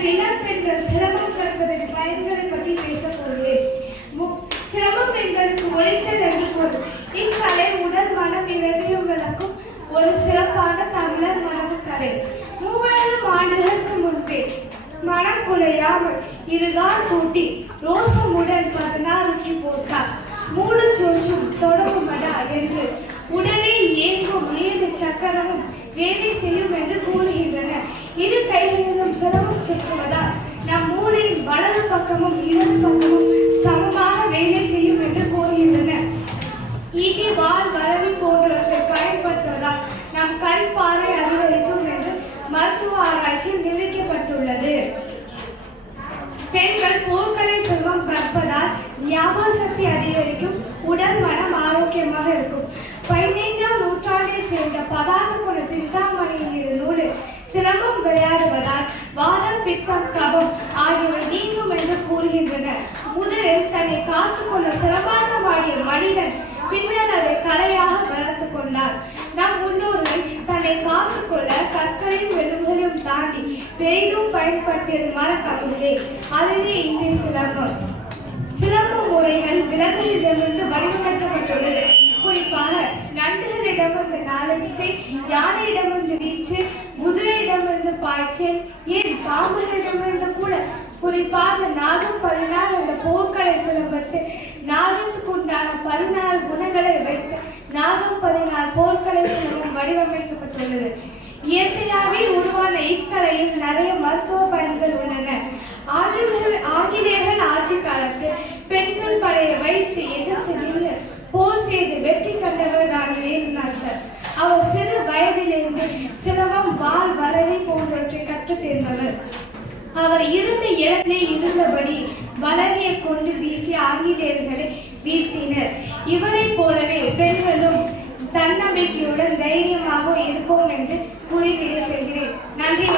இன்று இளம் பெண்கள் சிரமம் கற்பதற்கு பயன்களை பற்றி பேசப் போகிறேன். சிரமம் பெண்களுக்கு உழைத்தல் என்று பொருள். இக்கலை உடல் மனம் இரண்டையும் விளக்கும் ஒரு சிறப்பான தமிழர் மரபு கலை. 3000 ஆண்டுகளுக்கு முன்பே மனம் குலையாமல் இருகால் கூட்டி ரோசமுடன் 16 போட்டார். மூடு சோற்றும் தொடங்குமடா என்று உடனே இயங்கும் 7 சக்கரமும் வேலை செய்யும் என்று கூறுகின்றனர். இரு கைகளிலும் சிரமம் சுற்றுவதால் நம் மூளையின் வலது பக்கமும் இடது பக்கமும் சமமாக வேலை செய்யும் என்று கூறுகின்றனர். ஈட்டி, வால், வரவி போன்றவற்றை பயன்படுத்துவதால் நம் கண் பார்வை அதிகரிக்கும் என்று மருத்துவ ஆராய்ச்சியில் நிரூபிக்கப்பட்டுள்ளது. பெண்கள் போர்க்கலை செல்வம் கற்பதால் ஞாபக சக்தி அதிகரிக்கும், உடல் மனம் ஆரோக்கியமாக இருக்கும். 15ஆம் நூற்றாண்டை சேர்ந்த பதார்த்த சிந்தாமணியின் நூலில் சிலம்பம் விளையாடுவதால் வாதம், பித்தம், கபம் ஆகியவை நீங்கும் என்று கூறுகின்றனர். முதலில் தன்னை காத்துக்கொள்ள சிலம்பாட்டமாடிய மனிதன் பின்னர் அதை கலையாக வளர்த்து கொண்டார். நம் முன்னோர்கள் தன்னை காத்துக்கொள்ள கற்களையும் வெளுகளையும் தாண்டி பெரிதும் பயன்படுத்தியது மரக்கவில்லை. அதுவே இன்றைய சிலம்பம். சிலம்ப முறைகள் விலங்குகளிடமிருந்து வடிவமைக்கப்பட்டுள்ளது. குறிப்பாக நண்டுகளிடமிருந்து நாலடிசை, யானையிடமிருந்து வீச்சு, குதிரையிடமிருந்து பாய்ச்சல், ஏன் பாம்புகளிடமிருந்து கூட. குறிப்பாக நாகம் 14 என்ற போர்க்கலை சிலம்பத்தில் நாகத்துக்கு உண்டான 14 குணங்களை வைத்து நாகம் 14 போர்க்கலை சிலம்பம் வடிவமைக்கப்பட்டுள்ளது. இயற்கையாகவே உருவான இக்கலையில் நிறைய மருத்துவ பயன்கள் உள்ளன. ஆங்கிலேயர்கள் ஆட்சி காலத்தில் பெண்கள் படையை வைத்து எதிர்த்து நின்று போர் செய்து வெற்றி கண்டவர் ராணி வேலுநாச்சியார். அவர் சிறு வயதிலிருந்து சிலம்பம், வாள், வரவி போன்றவற்றை கற்றுத் தேர்ந்தவர். அவர் இருந்த இடத்திலே இருந்தபடி வளரியை கொண்டு வீசி ஆங்கிலேயர்களை வீழ்த்தினர். இவரை போலவே பெண்களும் தன்னம்பிக்கையுடன் தைரியமாக இருப்போம் என்று கூறி விடைபெறுகிறேன். நன்றி.